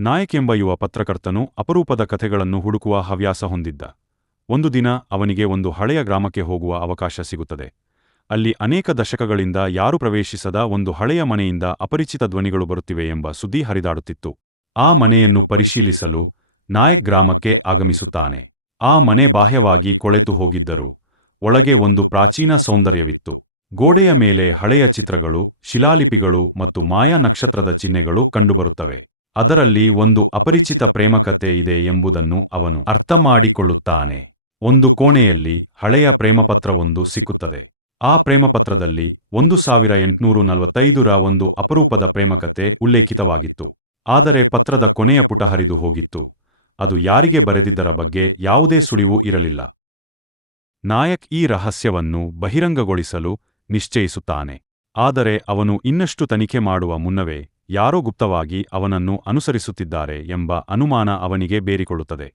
ನಾಯಕ್ ಎಂಬ ಯುವ ಪತ್ರಕರ್ತನು ಅಪರೂಪದ ಕಥೆಗಳನ್ನು ಹುಡುಕುವ ಹವ್ಯಾಸ ಹೊಂದಿದ್ದ. ಒಂದು ದಿನ ಅವನಿಗೆ ಒಂದು ಹಳೆಯ ಗ್ರಾಮಕ್ಕೆ ಹೋಗುವ ಅವಕಾಶ ಸಿಗುತ್ತದೆ. ಅಲ್ಲಿ ಅನೇಕ ದಶಕಗಳಿಂದ ಯಾರೂ ಪ್ರವೇಶಿಸದ ಒಂದು ಹಳೆಯ ಮನೆಯಿಂದ ಅಪರಿಚಿತ ಧ್ವನಿಗಳು ಬರುತ್ತಿವೆ ಎಂಬ ಸುದ್ದಿ ಹರಿದಾಡುತ್ತಿತ್ತು. ಆ ಮನೆಯನ್ನು ಪರಿಶೀಲಿಸಲು ನಾಯಕ್ ಗ್ರಾಮಕ್ಕೆ ಆಗಮಿಸುತ್ತಾನೆ. ಆ ಮನೆ ಬಾಹ್ಯವಾಗಿ ಕೊಳೆತು ಹೋಗಿದ್ದರೂ ಒಳಗೆ ಒಂದು ಪ್ರಾಚೀನ ಸೌಂದರ್ಯವಿತ್ತು. ಗೋಡೆಯ ಮೇಲೆ ಹಳೆಯ ಚಿತ್ರಗಳು, ಶಿಲಾಲಿಪಿಗಳು ಮತ್ತು ಮಾಯಾ ನಕ್ಷತ್ರದ ಚಿಹ್ನೆಗಳು ಕಂಡುಬರುತ್ತವೆ. ಅದರಲ್ಲಿ ಒಂದು ಅಪರಿಚಿತ ಪ್ರೇಮಕತೆ ಇದೆ ಎಂಬುದನ್ನು ಅವನು ಅರ್ಥಮಾಡಿಕೊಳ್ಳುತ್ತಾನೆ. ಒಂದು ಕೋಣೆಯಲ್ಲಿ ಹಳೆಯ ಪ್ರೇಮಪತ್ರವೊಂದು ಸಿಕ್ಕುತ್ತದೆ. ಆ ಪ್ರೇಮಪತ್ರದಲ್ಲಿ 1845ರ ಒಂದು ಅಪರೂಪದ ಪ್ರೇಮಕತೆ ಉಲ್ಲೇಖಿತವಾಗಿತ್ತು. ಆದರೆ ಪತ್ರದ ಕೊನೆಯ ಪುಟ ಹರಿದು ಹೋಗಿತ್ತು. ಅದು ಯಾರಿಗೆ ಬರೆದಿದ್ದರ ಬಗ್ಗೆ ಯಾವುದೇ ಸುಳಿವು ಇರಲಿಲ್ಲ. ನಾಯಕ್ ಈ ರಹಸ್ಯವನ್ನು ಬಹಿರಂಗಗೊಳಿಸಲು ನಿಶ್ಚಯಿಸುತ್ತಾನೆ. ಆದರೆ ಅವನು ಇನ್ನಷ್ಟು ತನಿಖೆ ಮಾಡುವ ಮುನ್ನವೇ ಯಾರೋ ಗುಪ್ತವಾಗಿ ಅವನನ್ನು ಅನುಸರಿಸುತ್ತಿದ್ದಾರೆ ಎಂಬ ಅನುಮಾನ ಅವನಿಗೆ ಬೇರಿಕೊಳ್ಳುತ್ತದೆ.